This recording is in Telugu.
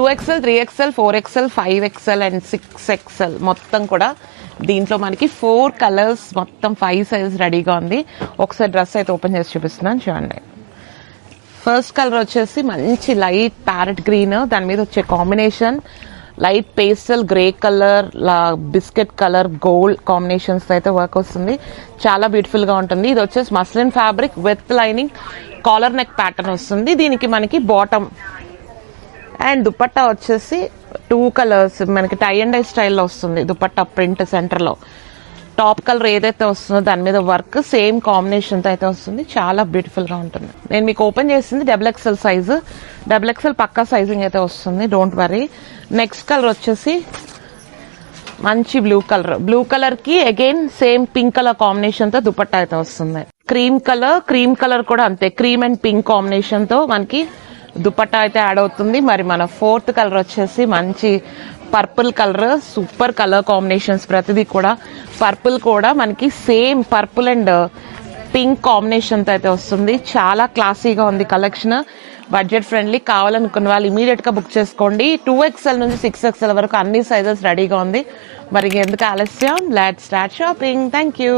2XL, 3XL, 4XL, 5XL and 6XL మొత్తం కూడా దీంట్లో మనకి 4 కలర్స్ మొత్తం 5 సైజెస్ రెడీగా ఉంది. ఒకసారి డ్రెస్ అయితే ఓపెన్ చేసి చూపిస్తున్నాను చూడండి. ఫస్ట్ కలర్ వచ్చేసి మంచి లైట్ ప్యారెట్ గ్రీన్, దాని మీద వచ్చే combination light pastel grey colour, biscuit colour, gold combinations అయితే వర్క్ వస్తుంది. చాలా బ్యూటిఫుల్ గా ఉంటుంది. ఇది వచ్చేసి muslin fabric with lining, collar neck pattern వస్తుంది. దీనికి మనకి బాటమ్ అండ్ దుపట్టా వచ్చేసి 2 కలర్స్ మనకి టై అండ్ డై స్టైల్లో వస్తుంది. దుపట్టా ప్రింట్ సెంటర్లో టాప్ కలర్ ఏదైతే వస్తుందో దాని మీద వర్క్ సేమ్ కాంబినేషన్తో అయితే వస్తుంది. చాలా బ్యూటిఫుల్గా ఉంటుంది. నేను మీకు ఓపెన్ చేసింది XXL సైజు. XXL పక్కా సైజింగ్ అయితే వస్తుంది, డోంట్ వరీ. నెక్స్ట్ కలర్ వచ్చేసి మంచి బ్లూ కలర్కి అగైన్ సేమ్ పింక్ కలర్ కాంబినేషన్తో దుపట్టా అయితే వస్తుంది. క్రీమ్ కలర్ కూడా అంతే, క్రీమ్ అండ్ పింక్ కాంబినేషన్తో మనకి దుపట్టా అయితే యాడ్ అవుతుంది. మరి మన 4th కలర్ వచ్చేసి మంచి purple colour, super colour combinations ప్రతిదీ కూడా. పర్పుల్ కూడా మనకి సేమ్ పర్పుల్ అండ్ పింక్ కాంబినేషన్తో అయితే వస్తుంది. చాలా క్లాసీగా ఉంది కలెక్షన్, బడ్జెట్ ఫ్రెండ్లీ. కావాలనుకున్న వాళ్ళు ఇమీడియట్గా బుక్ చేసుకోండి. 2XL నుంచి 6XL వరకు అన్ని సైజెస్ రెడీగా ఉంది. మరి ఎందుకు ఆలస్యం, let's start shopping. Thank you.